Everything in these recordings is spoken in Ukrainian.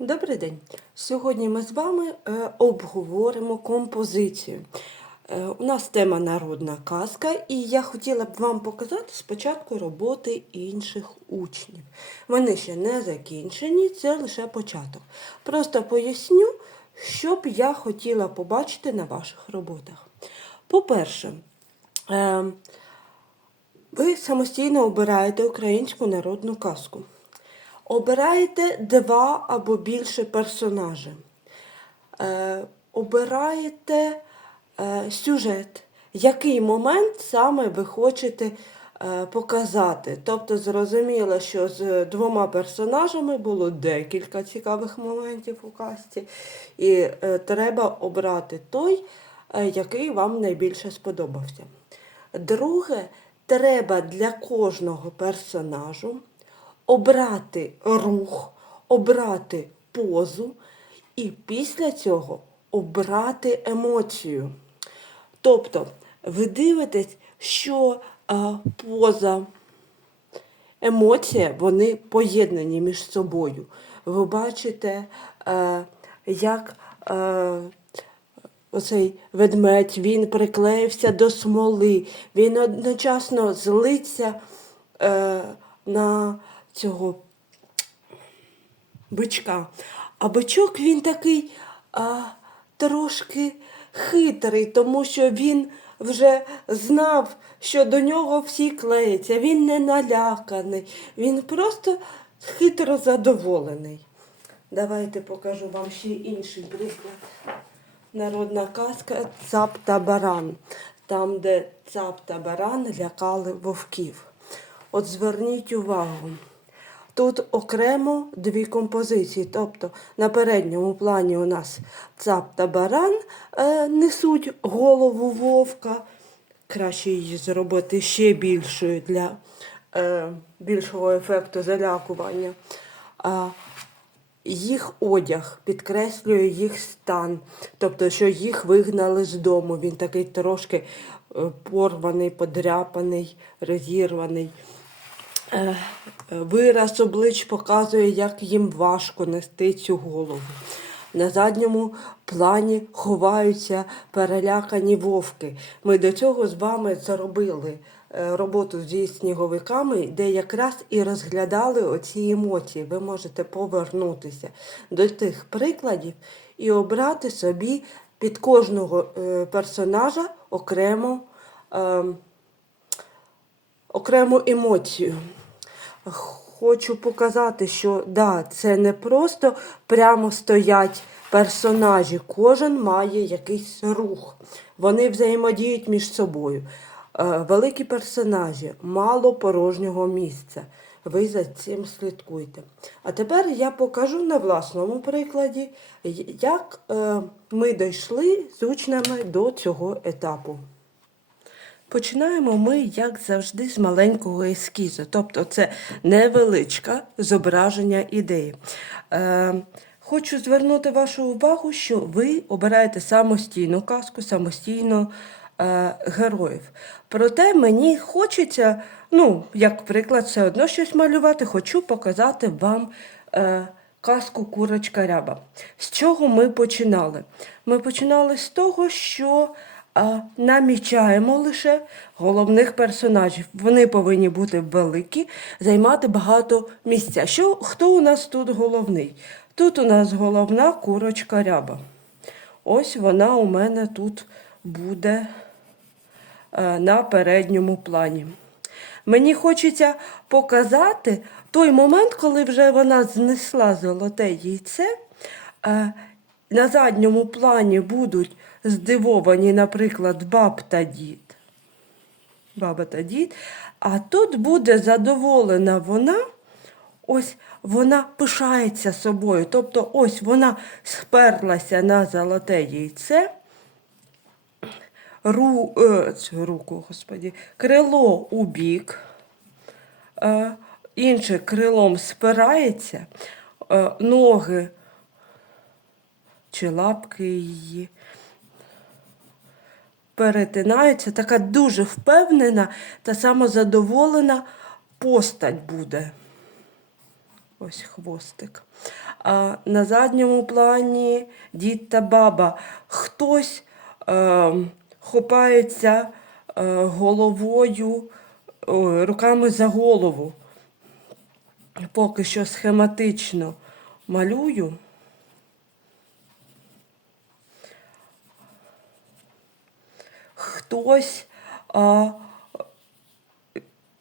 Добрий день. Сьогодні ми з вами е, обговоримо композицію. Е, у нас тема народна казка, і я хотіла б вам показати спочатку роботи інших учнів. Вони ще не закінчені, це лише початок. Просто поясню, що б я хотіла побачити на ваших роботах. По-перше, е, ви самостійно обираєте українську народну казку. Обираєте два або більше персонажів. Е, обираєте е, сюжет, який момент саме ви хочете е, показати. Тобто зрозуміло, що з двома персонажами було декілька цікавих моментів у казці, і е, треба обрати той, який вам найбільше сподобався. Друге, треба для кожного персонажу обрати рух, обрати позу і після цього обрати емоцію. Тобто, ви дивитесь, що е, поза, емоція, вони поєднані між собою. Ви бачите, е, як е, оцей ведмедь він приклеївся до смоли, він одночасно злиться е, на цього бичка. А бичок він такий а, трошки хитрий, тому що він вже знав, що до нього всі клеяться. Він не наляканий, він просто хитро задоволений. Давайте покажу вам ще інший приклад. Народна казка Цап та баран. Там, де цап та баран лякали вовків. От зверніть увагу. Тут окремо дві композиції. Тобто на передньому плані у нас цап та баран е, несуть голову вовка. Краще її зробити ще більшою для е, більшого ефекту залякування. А їх одяг підкреслює їх стан, тобто, що їх вигнали з дому. Він такий трошки е, порваний, подряпаний, розірваний. Вираз облич показує, як їм важко нести цю голову. На задньому плані ховаються перелякані вовки. Ми до цього з вами зробили е, роботу зі сніговиками, де якраз і розглядали оці емоції. Ви можете повернутися до тих прикладів і обрати собі під кожного е, персонажа окремо. ем, окрему емоцію. Хочу показати, що да, це не просто прямо стоять персонажі, кожен має якийсь рух. Вони взаємодіють між собою. Е, Великі персонажі, мало порожнього місця. Ви за цим слідкуйте. А тепер я покажу на власному прикладі, як е, ми дійшли з учнями до цього етапу. Починаємо ми, як завжди, з маленького ескізу, тобто це невеличке зображення ідеї. Е, хочу звернути вашу увагу, що ви обираєте самостійну казку, самостійно е, героїв. Проте мені хочеться, ну, як приклад, все одно щось малювати, хочу показати вам. Е, Казку Курочка Ряба. З чого ми починали? Ми починали з того, що намічаємо лише головних персонажів. Вони повинні бути великі, займати багато місця. Що, Хто у нас тут головний? Тут у нас головна курочка ряба. Ось вона у мене тут буде е, на передньому плані. Мені хочеться показати той момент, коли вже вона знесла золоте яйце. Е, на задньому плані будуть здивовані, наприклад, баб та дід. Баба та дід. А тут буде задоволена вона, ось вона пишається собою. Тобто, ось вона сперлася на золоте яйце. Ру, е, руку, господі, крило у бік, е, інше крилом спирається, е, ноги чи лапки її перетинаються, така дуже впевнена та самозадоволена постать буде. Ось хвостик. а на задньому плані дід та баба. Хтось е, хопається е, головою, ой, руками за голову. Поки що схематично малюю. Хтось а,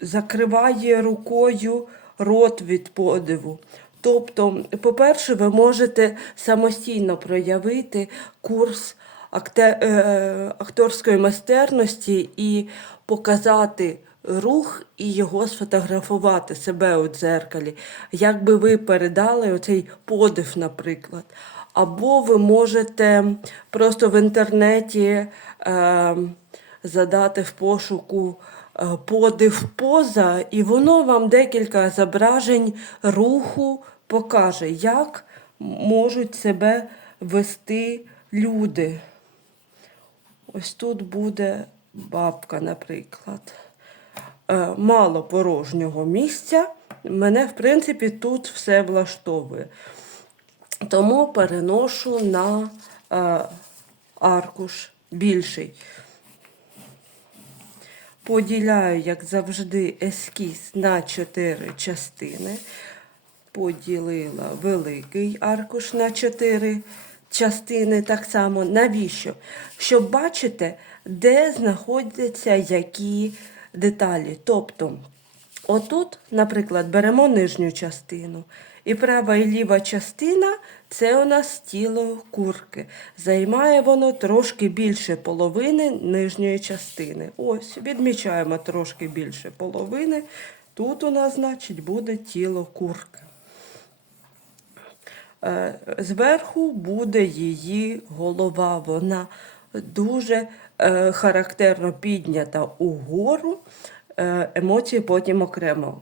закриває рукою рот від подиву. Тобто, по-перше, ви можете самостійно проявити курс е, акторської майстерності і показати рух і його сфотографувати себе у дзеркалі. Як би ви передали оцей подив, наприклад. Або ви можете просто в інтернеті е, задати в пошуку е, подив поза, і воно вам декілька зображень руху покаже, як можуть себе вести люди. Ось тут буде бабка, наприклад. Е, Мало порожнього місця. Мене, в принципі, тут все влаштовує. Тому переношу на е, аркуш більший. Поділяю, як завжди, ескіз на чотири частини. Поділила великий аркуш на чотири частини так само. Навіщо? Щоб бачити, де знаходяться які деталі. Тобто, отут, наприклад, беремо нижню частину. І права і ліва частина це у нас тіло курки. Займає воно трошки більше половини нижньої частини. Ось, відмічаємо трошки більше половини. Тут у нас, значить, буде тіло курки. Е, Зверху буде її голова. Вона дуже е, характерно піднята угору, е, емоції потім окремо.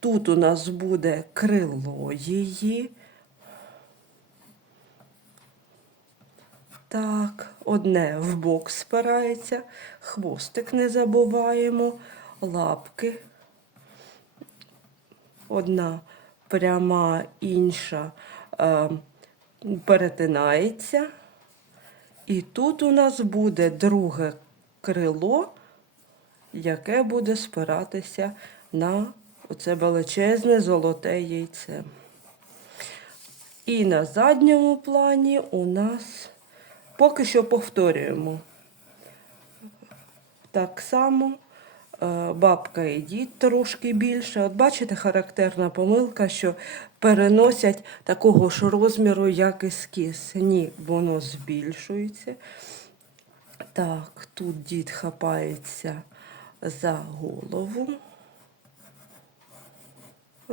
Тут у нас буде крило її. Так, одне в бок спирається, хвостик не забуваємо, лапки. Одна пряма, інша е, перетинається. І тут у нас буде друге крило, яке буде спиратися на оце величезне золоте яйце. І на задньому плані у нас поки що повторюємо. Так само е, бабка і дід трошки більше. От бачите, характерна помилка, що переносять такого ж розміру, як ескіз. Ні, воно збільшується. Так, тут дід хапається за голову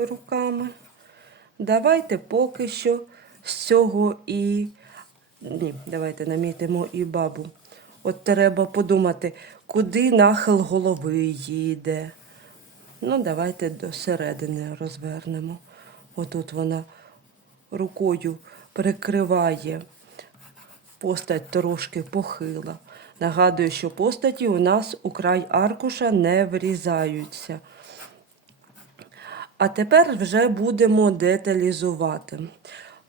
руками. Давайте поки що з цього і. Ні, давайте намітимо і бабу. От треба подумати, куди нахил голови їде. Ну, давайте до середини розвернемо. Отут вона рукою прикриває постать трошки похила. Нагадую, що постаті у нас у край аркуша не врізаються. А тепер вже будемо деталізувати.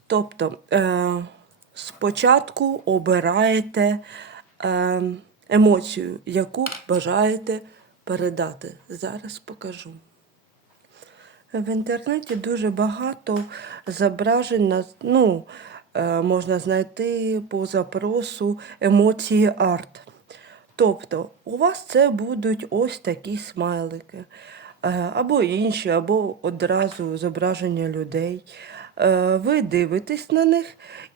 Тобто, е, спочатку обираєте е, емоцію, яку бажаєте передати. Зараз покажу. В інтернеті дуже багато зображень на, ну, е, можна знайти по запросу емоції арт. Тобто, у вас це будуть ось такі смайлики, або інші, або одразу зображення людей. Е, Ви дивитесь на них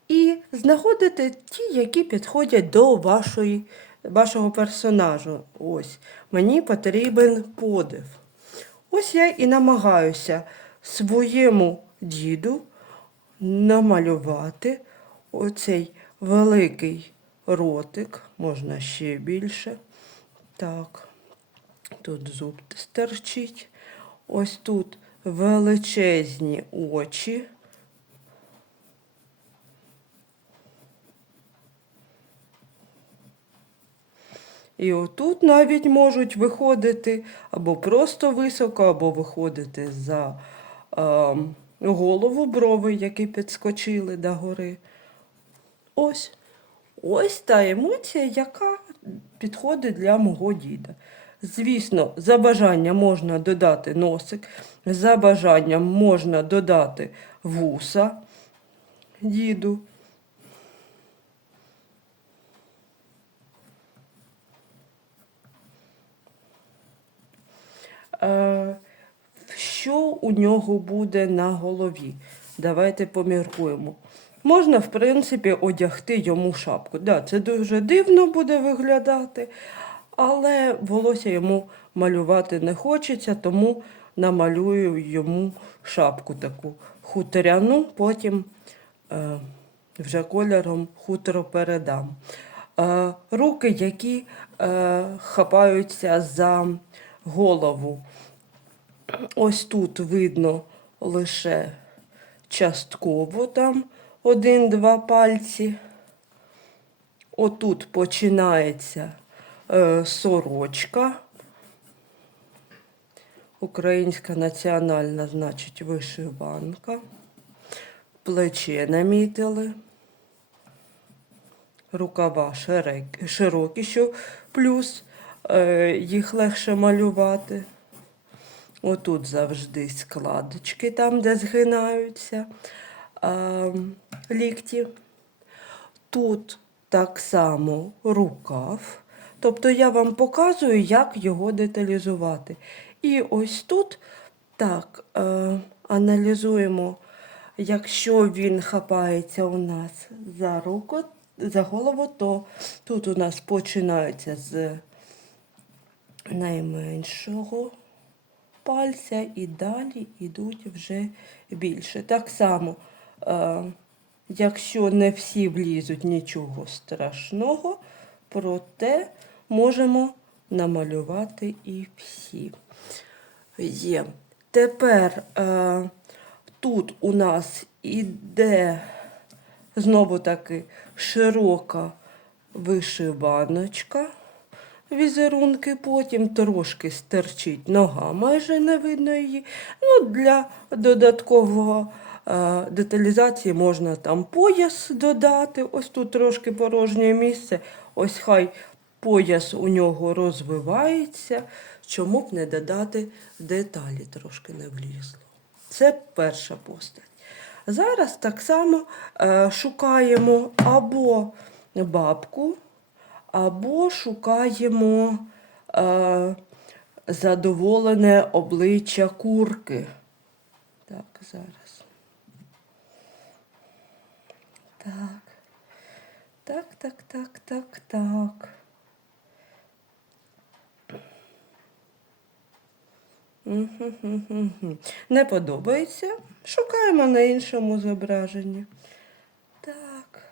і знаходите ті, які підходять до вашої, вашого персонажу. Ось, мені потрібен подив. Ось я і намагаюся своєму діду намалювати оцей великий ротик, можна ще більше. Так, тут зуб стерчить. Ось тут величезні очі. І отут навіть можуть виходити або просто високо, або виходити за е, голову, брови, які підскочили до гори. Ось. Ось та емоція, яка підходить для мого діда. Звісно, за бажанням можна додати носик, за бажанням можна додати вуса діду. Е, що у нього буде на голові? Давайте поміркуємо. Можна, в принципі, одягти йому шапку. Да, це дуже дивно буде виглядати, але волосся йому малювати не хочеться, тому намалюю йому шапку таку хуторяну, потім е, вже кольором хутору передам. Е, руки, які е, хапаються за голову. Ось тут видно лише частково там один-два пальці. Отут починається сорочка. Українська національна, значить, вишиванка. Плече намітили. Рукава широкі, що плюс е, їх легше малювати. Отут завжди складочки, там, де згинаються е, лікті. Тут так само рукав. Тобто я вам показую, як його деталізувати. І ось тут так е, аналізуємо, якщо він хапається у нас за руку, за голову, то тут у нас починається з найменшого пальця і далі йдуть вже більше. Так само, е, якщо не всі влізуть нічого страшного, проте можемо намалювати і всі. Є. Тепер е, тут у нас іде знову таки широка вишиваночка візерунки, потім трошки стерчить нога, майже не видно її. Ну, Для додаткового е, деталізації можна там пояс додати. Ось тут трошки порожнє місце. Ось хай пояс у нього розвивається. Чому б не додати деталі, трошки не влізло. Це перша постать. Зараз так само е, шукаємо або бабку, або шукаємо е, задоволене обличчя курки. Так, зараз. Так. Так, так, так, так, так. Не подобається. Шукаємо на іншому зображенні. Так.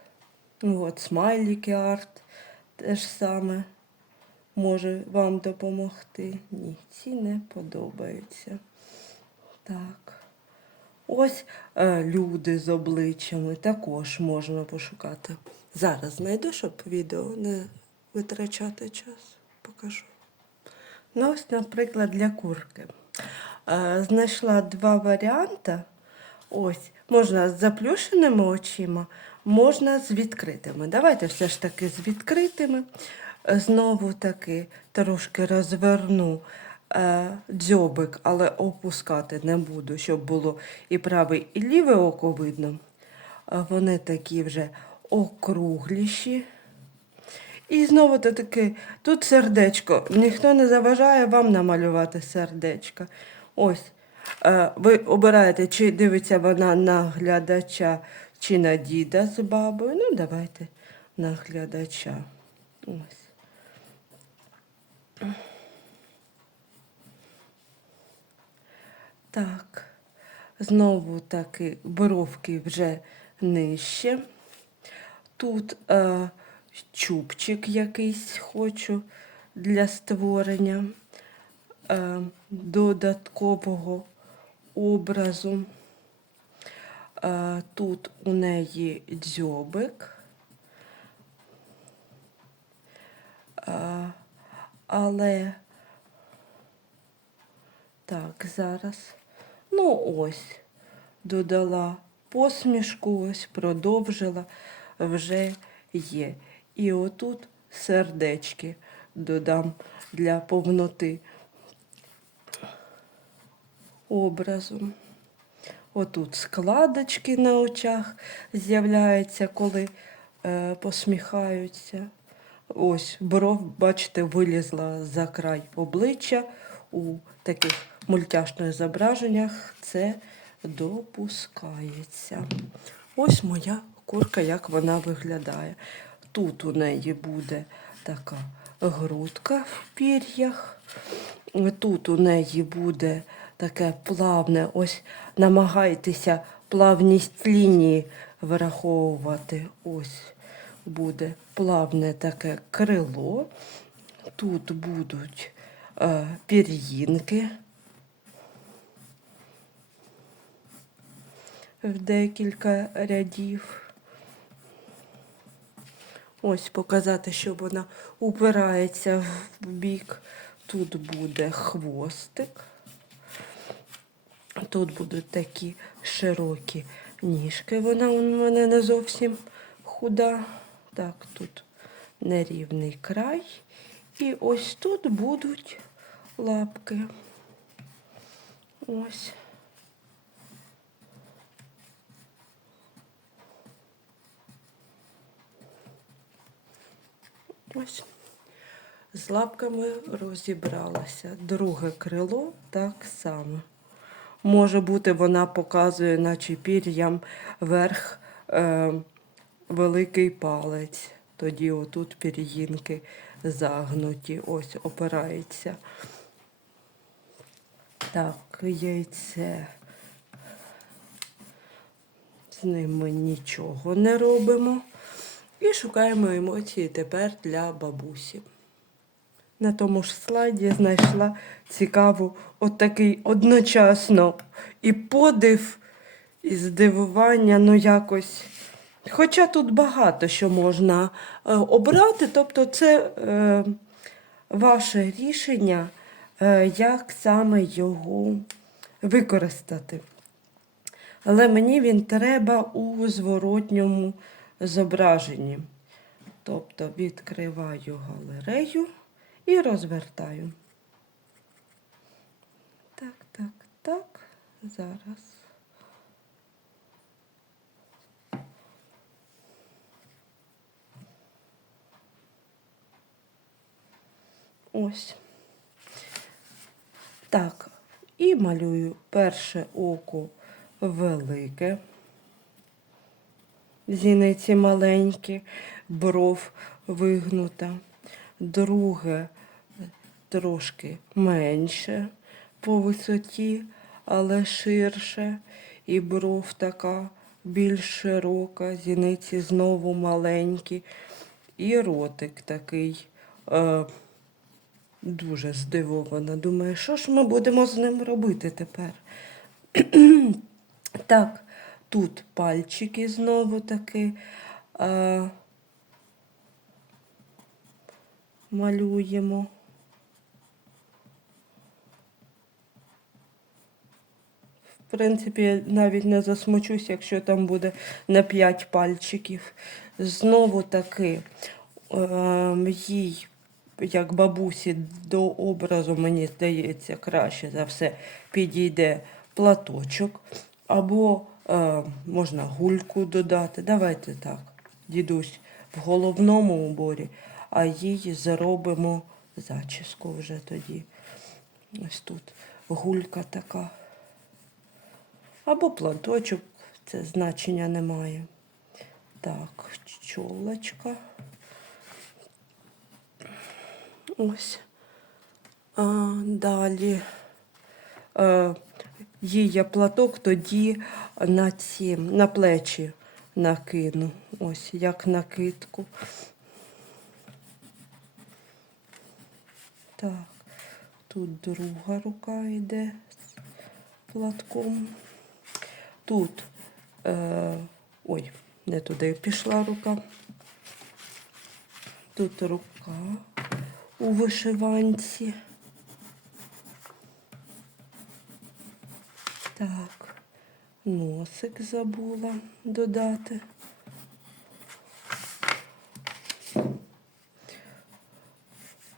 От, смайліки арт теж саме може вам допомогти. Ні, ці не подобаються. Так. Ось е, люди з обличчями також можна пошукати. Зараз знайду, щоб відео не витрачати час. Покажу. Ну, ось, наприклад, для курки. Е, знайшла два варіанти. Ось, можна з заплющеними очима, можна з відкритими. Давайте все ж таки з відкритими. Е, Знову таки трошки розверну е, дзьобик, але опускати не буду, щоб було і праве, і ліве око видно. Е, Вони такі вже округліші. І знову то таки, тут сердечко. Ніхто не заважає вам намалювати сердечко. Ось. Е, ви обираєте, чи дивиться вона на глядача, чи на діда з бабою. Ну, давайте на глядача. Ось. Так. Знову таки бровки вже нижче. Тут е, чубчик якийсь хочу для створення е, додаткового образу. Е, тут у неї дзьобик. Е, але так, зараз. Ну, ось. додала посмішку, ось продовжила, вже є. І отут сердечки додам для повноти образу. Отут складочки на очах з'являються, коли е, посміхаються. Ось бров, бачите, вилізла за край обличчя. У таких мультяшних зображеннях це допускається. Ось моя курка, як вона виглядає. Тут у неї буде така грудка в пір'ях. Тут у неї буде таке плавне, ось намагайтеся плавність лінії враховувати. Ось буде плавне таке крило. Тут будуть е, пір'їнки в декілька рядів. Ось показати, що вона упирається в бік. Тут буде хвостик. Тут будуть такі широкі ніжки. Вона у мене не зовсім худа. Так, тут нерівний край. І ось тут будуть лапки. Ось. Ось. З лапками розібралася. Друге крило так само. Може бути, вона показує, наче пір'ям верх е, великий палець. Тоді отут пір'їнки загнуті, ось опирається. Так, яйце. З ним ми нічого не робимо. І шукаємо емоції тепер для бабусі. На тому ж слайді знайшла цікаву отакий одночасно і подив, і здивування, ну якось. Хоча тут багато що можна е, обрати, тобто це е, ваше рішення, е, як саме його використати. Але мені він треба у зворотньому зображенні. Тобто відкриваю галерею і розвертаю. Так, так, так, зараз. Ось. Так, і малюю перше око велике. Зіниці маленькі, бров вигнута. Друге трошки менше по висоті, але ширше. І бров така більш широка, зіниці знову маленькі. І ротик такий е, дуже здивована. Думаю, що ж ми будемо з ним робити тепер? так, тут пальчики знову таки. Е, малюємо. В принципі, я навіть не засмучусь, якщо там буде на 5 пальчиків. Знову таки е, їй, як бабусі, до образу, мені здається, краще за все підійде платочок. Або е, можна гульку додати. Давайте так, дідусь, в головному уборі, а їй зробимо зачіску вже тоді. Ось тут гулька така. Або платочок, це значення немає. Так, чолочка. Ось. А, далі. Е, їй я платок тоді на ці, на плечі накину. Ось, як накидку. Так, тут друга рука йде з платком. Тут, е, ой, не туди пішла рука. Тут рука у вишиванці. Так, Носик забула додати.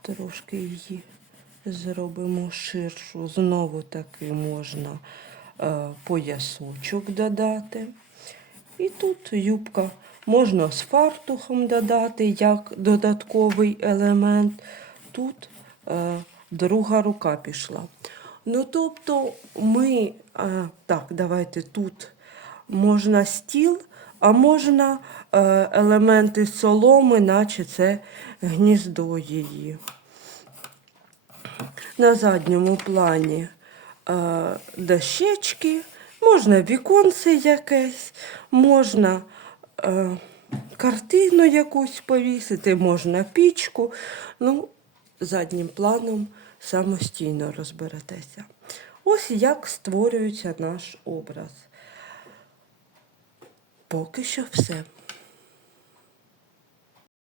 Трошки її зробимо ширшу. Знову таки можна е, поясочок додати. І тут юбка можна з фартухом додати як додатковий елемент. Тут е, друга рука пішла. Ну, тобто, ми, е, так, давайте тут можна стіл, а можна е, елементи соломи, наче це гніздо її. На задньому плані е, дощечки, можна віконце якесь, можна е, картину якусь повісити, можна пічку. Ну, заднім планом самостійно розберетеся. Ось як створюється наш образ. Поки що все.